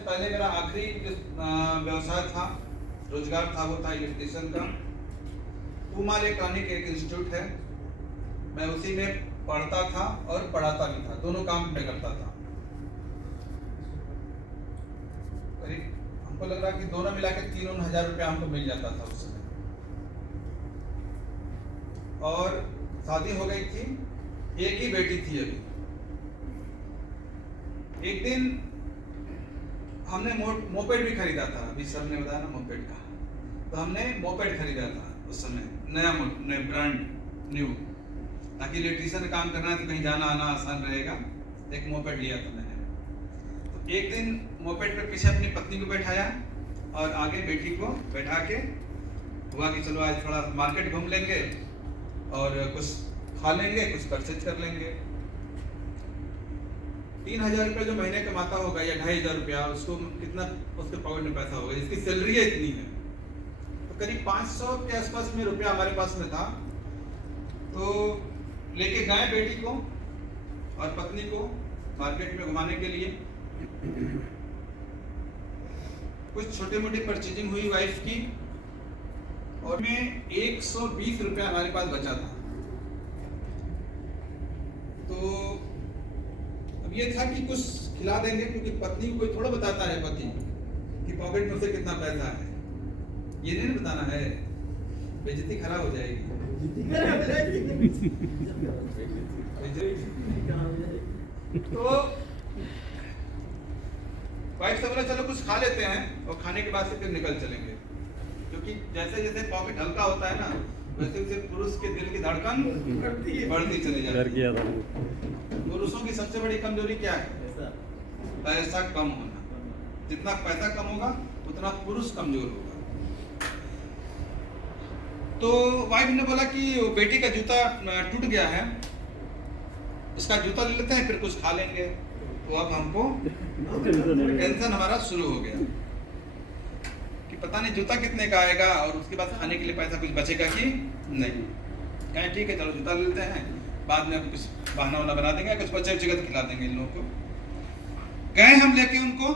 पहले मेरा आखिरी व्यवसाय था, रोजगार था, वो था इलेक्ट्रीशियन का। पूमा इलेक्ट्रॉनिक एक इंस्टीट्यूट है, मैं उसी में पढ़ता था और पढ़ाता भी था, दोनों काम मैं करता था। करीब हमको लग रहा कि दोनों मिला के 3-4 रुपया हमको मिल जाता था उस समय। और शादी हो गई थी, एक ही बेटी थी अभी। एक दिन हमने मोपेड भी खरीदा था, अभी सर ने बताया ना मोपेड का, तो हमने मोपेड खरीदा था उस समय, नया ब्रांड न्यू, ताकि इलेक्ट्रीशियन का काम करना है तो कहीं जाना आना आसान रहेगा। एक मोपेड लिया था मैंने। तो एक दिन मोपेड पे पीछे अपनी पत्नी को बैठाया और आगे बेटी को बैठा के हुआ कि चलो आज थोड़ा मार्केट घूम लेंगे और कुछ खा लेंगे, कुछ परचेज कर लेंगे। 3,000 रुपये जो महीने कमाता होगा या 2,500 रुपया, उसको कितना उसके पॉकेट में पैसा होगा, जिसकी सैलरी है इतनी है, तो करीब 500 के आसपास में रुपया हमारे पास में था। तो लेके गए बेटी को और पत्नी को मार्केट में घुमाने के लिए। कुछ छोटी मोटी परचेजिंग हुई वाइफ की, और में 120 रुपया हमारे पास बचा था। तो अब ये था कि कुछ खिला देंगे, क्योंकि पत्नी को कोई थोड़ा बताता है पति कि पॉकेट में से कितना पैसा है, ये नहीं बताना है, बेइज्जती खराब हो जाएगी। तो वाइफ से बोला चलो कुछ खा लेते हैं और खाने के बाद से फिर निकल चलेंगे, क्योंकि जैसे जैसे पॉकेट हल्का होता है ना, वैसे वैसे पुरुष के दिल की धड़कन बढ़ती चली जाती है। पुरुषों की सबसे बड़ी कमजोरी क्या है? पैसा कम होना। जितना पैसा कम होगा उतना पुरुष कमजोर होगा। तो वाइफ ने बोला कि बेटी का जूता टूट गया है, उसका जूता ले लेते हैं, फिर कुछ खा लेंगे। तो अब हमको टेंशन हमारा शुरू हो गया कि पता नहीं जूता कितने का आएगा और उसके बाद खाने के लिए पैसा कुछ बचेगा कि नहीं। कहें ठीक है चलो जूता ले लेते हैं, बाद में कुछ बहाना वाना बना देंगे, कुछ बचे तो खिला देंगे इन लोगों को। गए हम लेके उनको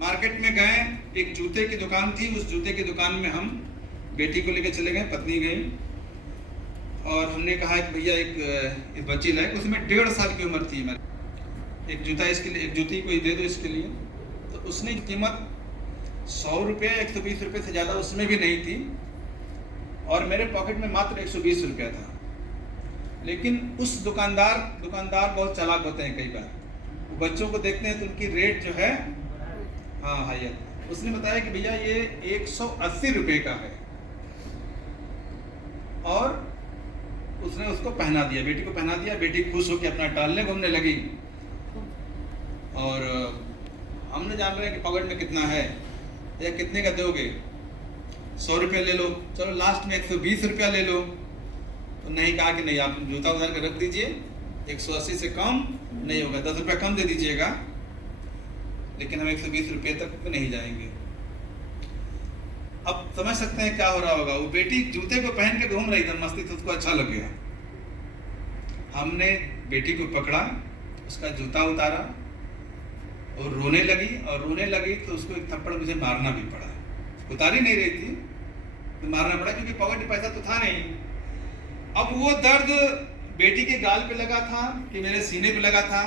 मार्केट में गए, एक जूते की दुकान थी, उस जूते की दुकान में हम बेटी को लेके चले गए, पत्नी गई, और हमने कहा कि भैया एक बच्ची लाए, उसमें 1.5 साल की उम्र थी हमारी, एक जूता इसके लिए, एक जूती कोई दे दो इसके लिए। तो उसने कीमत 100 रुपये 120 रुपये से ज़्यादा उसमें भी नहीं थी, और मेरे पॉकेट में मात्र 120 रुपया था। लेकिन उस दुकानदार बहुत चालाक होते हैं, कई बार बच्चों को देखते हैं तो उनकी रेट जो है हाई है। उसने बताया कि भैया ये 180 रुपये का है, और उसने उसको पहना दिया, बेटी को पहना दिया। बेटी खुश होकर अपना टहलने घूमने लगी, और हमने जान रहे हैं कि पॉकेट में कितना है, या कितने का दोगे, 100 रुपये ले लो, चलो लास्ट में 120 रुपया ले लो। तो नहीं, कहा कि नहीं, आप जूता उतार कर रख दीजिए, 180 से कम नहीं होगा, 10 रुपया कम दे दीजिएगा, लेकिन हम 120 रुपये तक नहीं जाएंगे। अब समझ सकते हैं क्या हो रहा होगा। वो बेटी जूते को पहन के घूम रही थी मस्ती, तो उसको अच्छा लग गया। हमने बेटी को पकड़ा, उसका जूता उतारा और रोने लगी, तो उसको एक थप्पड़ मुझे मारना भी पड़ा। उतार ही नहीं रही थी तो मारना पड़ा, क्योंकि पॉकेट में पैसा तो था नहीं। अब वो दर्द बेटी के गाल पे लगा था कि मेरे सीने पे लगा था,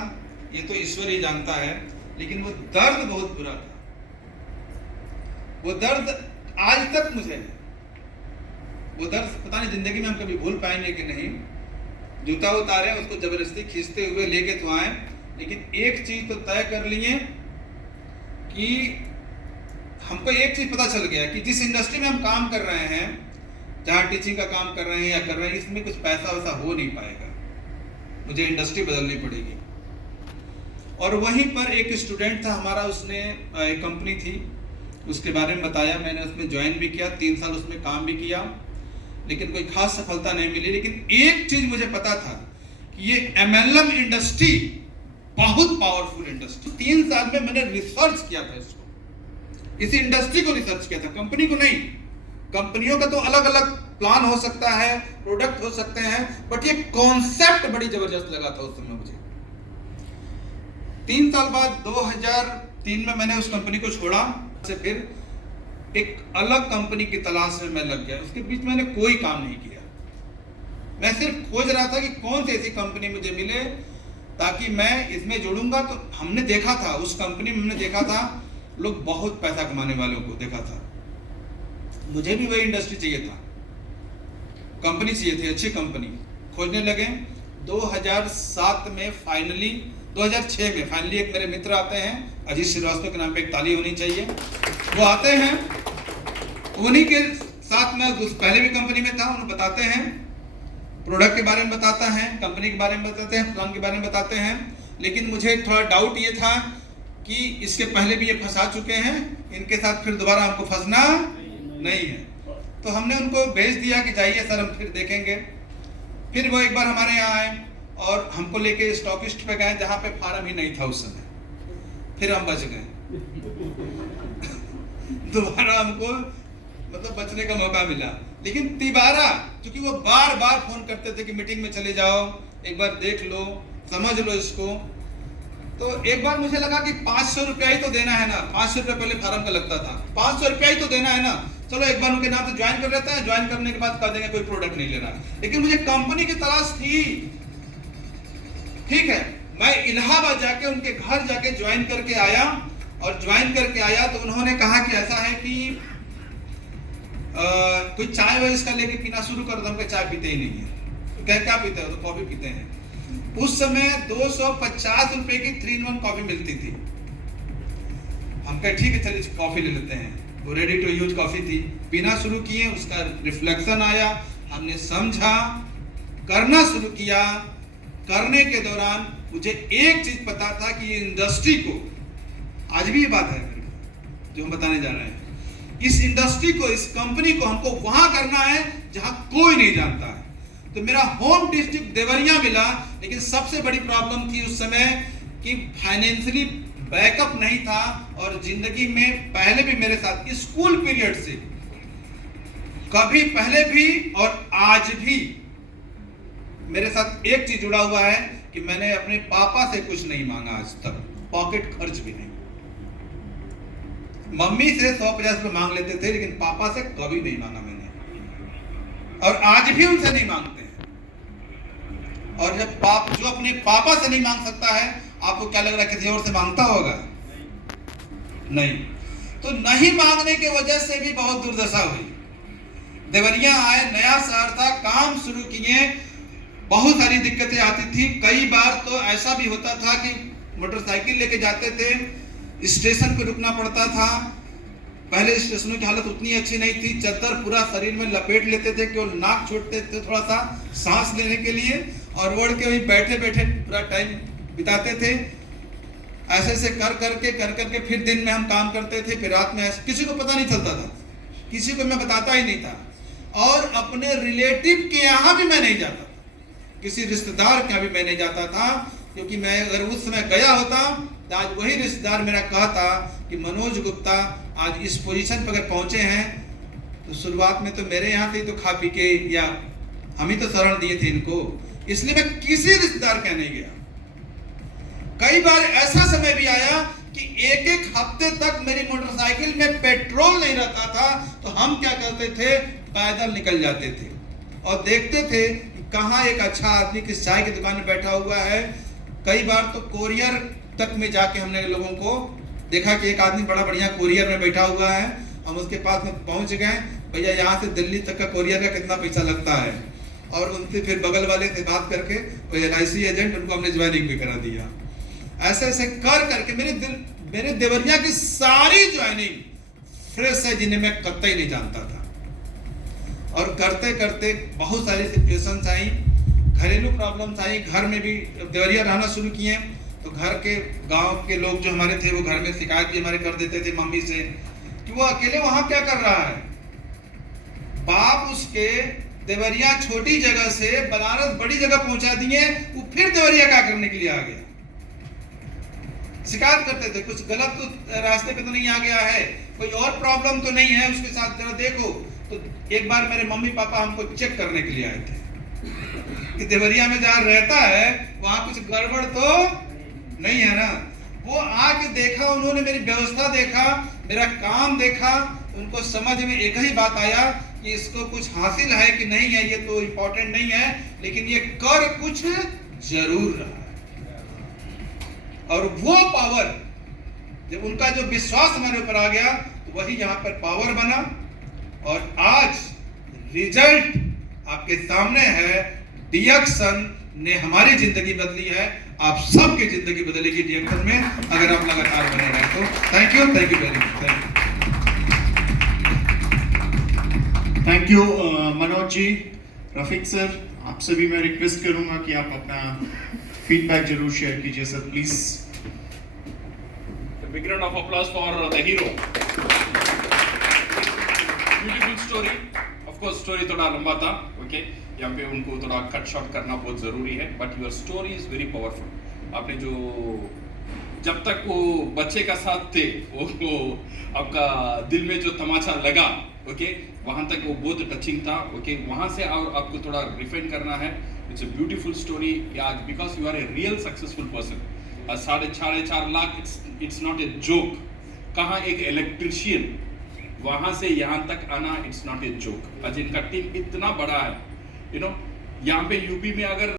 ये तो ईश्वर ही जानता है, लेकिन वो दर्द बहुत बुरा था। वो दर्द आज तक मुझे है, वो दर्द पता नहीं जिंदगी में हम कभी भूल पाएंगे कि नहीं। जूता उतारे, उसको जबरदस्ती खींचते हुए लेके तो आए, लेकिन एक चीज तो तय कर लिए कि हमको एक चीज पता चल गया कि जिस इंडस्ट्री में हम काम कर रहे हैं, जहाँ टीचिंग का काम कर रहे हैं या कर रहे हैं, इसमें कुछ पैसा वैसा हो नहीं पाएगा, मुझे इंडस्ट्री बदलनी पड़ेगी। और वहीं पर एक स्टूडेंट था हमारा, उसने एक कंपनी थी उसके बारे में बताया, मैंने उसमें ज्वाइन भी किया, 3 साल उसमें काम भी किया, लेकिन कोई खास सफलता नहीं मिली। लेकिन एक चीज मुझे पता था कि ये MLM इंडस्ट्री बहुत पावरफुल इंडस्ट्री। 3 साल में मैंने रिसर्च किया था इसको, इसी इंडस्ट्री को रिसर्च किया था, कंपनी को नहीं। कंपनियों का तो अलग अलग प्लान हो सकता है, प्रोडक्ट हो सकते हैं, बट ये कॉन्सेप्ट बड़ी जबरदस्त लगा था उस समय मुझे। 3 साल बाद 2003 में मैंने उस कंपनी को छोड़ा, से फिर एक अलग कंपनी की तलाश में मैं लग गया। उसके बीच मैंने कोई काम नहीं किया, मैं सिर्फ खोज रहा था कि कौन सी ऐसी कंपनी मुझे मिले ताकि मैं इसमें जुड़ूंगा। तो हमने देखा था उस कंपनी में, हमने देखा था लोग बहुत पैसा कमाने वालों को देखा था, मुझे भी वही इंडस्ट्री चाहिए था, कंपनी चाहिए थी, अच्छी कंपनी खोजने लगे। 2007 में फाइनली, 2006 में फाइनली एक मेरे मित्र आते हैं, अजीत श्रीवास्तव के नाम पे एक ताली होनी चाहिए, वो आते हैं, उन्हीं के साथ मैं उस पहले भी कंपनी में था। उन्हें बताते हैं, प्रोडक्ट के बारे में बताता है, कंपनी के बारे में बताते हैं, प्लान के बारे में बताते हैं, लेकिन मुझे थोड़ा डाउट ये था कि इसके पहले भी ये फंसा चुके हैं, इनके साथ फिर दोबारा हमको फंसना नहीं है। तो हमने उनको भेज दिया कि जाइए सर, हम फिर देखेंगे। फिर वो एक बार हमारे यहाँ आए और हमको लेके स्टॉकिस्ट पे गए जहाँ पे फार्म ही नहीं था उस समय, फिर हम बच गए। दोबारा हमको मतलब बचने का मौका मिला, लेकिन तिबारा क्योंकि वो बार बार फोन करते थे कि मीटिंग में चले जाओ, एक बार देख लो, समझ लो इसको। तो एक बार मुझे लगा कि 500 रुपया ही तो देना है ना, 500 रुपया पहले फार्म का लगता था, 500 रुपया ही तो देना है ना, चलो एक बार उनके नाम से ज्वाइन कर लेते हैं, ज्वाइन करने के बाद कह देंगे कोई प्रोडक्ट नहीं लेना। लेकिन मुझे कंपनी की तलाश थी, ठीक है। मैं इलाहाबाद जाके उनके घर जाके ज्वाइन करके आया, और ज्वाइन करके आया तो उन्होंने कहा कि ऐसा है कि कोई चाय वाय इसका लेके पीना शुरू कर दो। हम चाय पीते ही नहीं है। तो क्या पीते हो? तो कॉफी पीते हैं। उस समय 250 रुपए की 3-in-1 कॉफी मिलती थी। हम कहे ठीक है चलिए कॉफी ले लेते हैं, वो रेडी टू यूज कॉफी थी। पीना शुरू किए, उसका रिफ्लेक्शन आया, हमने समझा, करना शुरू किया। करने के दौरान मुझे एक चीज पता था कि ये इंडस्ट्री को, आज भी ये बात है जो हम बताने जा रहे हैं, इस इंडस्ट्री को, इस कंपनी को हमको वहां करना है जहां कोई नहीं जानता है। तो मेरा होम डिस्ट्रिक्ट देवरिया मिला, लेकिन सबसे बड़ी प्रॉब्लम थी उस समय कि फाइनेंशियली बैकअप नहीं था, और जिंदगी में पहले भी मेरे साथ स्कूल पीरियड से कभी पहले भी और आज भी मेरे साथ एक चीज जुड़ा हुआ है कि मैंने अपने पापा से कुछ नहीं मांगा आज तक, पॉकेट खर्च भी नहीं। मम्मी से 100-50 रुपए मांग लेते थे, लेकिन पापा से कभी नहीं मांगा मैंने, और आज भी उनसे नहीं मांगते हैं। और जब जो अपने पापा से नहीं मांग सकता है, आपको क्या लग रहा है किसी और से मांगता होगा? नहीं। तो नहीं मांगने की वजह से भी बहुत दुर्दशा हुई। देवरिया आए, नया शहर था, काम शुरू किए, बहुत सारी दिक्कतें आती थी। कई बार तो ऐसा भी होता था कि मोटरसाइकिल लेके जाते थे, स्टेशन पे रुकना पड़ता था। पहले स्टेशनों की हालत उतनी अच्छी नहीं थी, चद्दर पूरा शरीर में लपेट लेते थे, केवल नाक छोड़ते थे थोड़ा सा सांस लेने के लिए, और ओढ़ के वही बैठे बैठे पूरा टाइम बिताते थे। ऐसे ऐसे कर करके फिर दिन में हम काम करते थे, फिर रात में किसी को पता नहीं चलता था, किसी को मैं बताता ही नहीं था। और अपने रिलेटिव के यहाँ भी मैं नहीं जाता, किसी रिश्तेदार के यहाँ भी मैं नहीं जाता था, क्योंकि मैं अगर उस समय गया होता तो आज वही रिश्तेदार मेरा कहता कि मनोज गुप्ता आज इस पोजीशन पर अगर पहुंचे हैं तो शुरुआत में तो मेरे यहाँ से ही तो खा पी के, या हम ही तो शरण दिए थे इनको, इसलिए मैं किसी रिश्तेदार के नहीं गया। कई बार ऐसा समय भी आया कि एक हफ्ते तक मेरी मोटरसाइकिल में पेट्रोल नहीं रहता था, तो हम क्या करते थे, पैदल निकल जाते थे और देखते थे कि कहाँ एक अच्छा आदमी किस चाय की दुकान में बैठा हुआ है। कई बार तो कोरियर तक में जाके हमने लोगों को देखा कि एक आदमी बड़ा बढ़िया कोरियर में बैठा हुआ है, हम उसके पास में पहुंच गए, भैया यहाँ से दिल्ली तक का कोरियर का कितना पैसा लगता है, और उनसे फिर बगल वाले से बात करके कोई LIC एजेंट, उनको हमने ज्वाइनिंग भी करा दिया। ऐसे ऐसे कर करके मेरे देवरिया की सारी ज्वाइनिंग फ्रेश है, जिन्हें मैं कतई नहीं जानता था। और करते करते बहुत सारी सिचुएशंस आई, घरेलू प्रॉब्लम्स आई, घर में भी देवरिया रहना शुरू किए तो घर के गांव के लोग जो हमारे थे वो घर में शिकायत भी हमारे कर देते थे मम्मी से कि वो अकेले वहां क्या कर रहा है। बाप उसके देवरिया छोटी जगह से बनारस बड़ी जगह पहुंचा दिए, वो फिर देवरिया क्या करने के लिए आ गया। शिकायत करते थे कुछ गलत तो रास्ते पे तो नहीं आ गया है, कोई और प्रॉब्लम तो नहीं है उसके साथ, जरा देखो। तो एक बार मेरे मम्मी पापा हमको चेक करने के लिए आए थे कि देवरिया में जहाँ रहता है वहां कुछ गड़बड़ तो नहीं है ना। वो आके देखा, उन्होंने मेरी व्यवस्था देखा, मेरा काम देखा, उनको समझ में एक ही बात आया कि इसको कुछ हासिल है कि नहीं है ये तो इम्पोर्टेंट नहीं है, लेकिन ये कर कुछ जरूर रहा है। और वो पावर, जब उनका जो विश्वास हमारे ऊपर आ गया, वही यहाँ पर पावर बना। और आज रिजल्ट आपके सामने है। डिएक्शन ने हमारी जिंदगी बदली है, आप सबकी जिंदगी बदलेगी डिएक्शन में, अगर आप लगातार बने रहे तो। Thank you very much. Thank you Manoj ji. Rafiq sir, आपसे भी मैं रिक्वेस्ट करूंगा कि आप अपना फीडबैक जरूर शेयर कीजिए sir, please. Big round of applause for the hero. Beautiful story. Of course, story थोड़ा लंबा था, okay? यहाँ पे उनको थोड़ा कट शॉर्ट करना बहुत ज़रूरी है, but your story is very powerful. आपने जो जब तक वो बच्चे का साथ थे, वो आपका दिल में जो तमाचा लगा, okay? वहाँ तक वो बहुत टचिंग था, okay? वहाँ से आपको थोड़ा रिफाइन करना है। It's a beautiful story, yeah, because you are a real successful person. 4.5 lakh, it's not a joke. कहाँ एक इलेक्ट्रिशियन वहाँ से यहाँ तक आना, it's not a joke. आज इनका टीम इतना बड़ा है, you know, यहाँ पे यूपी में अगर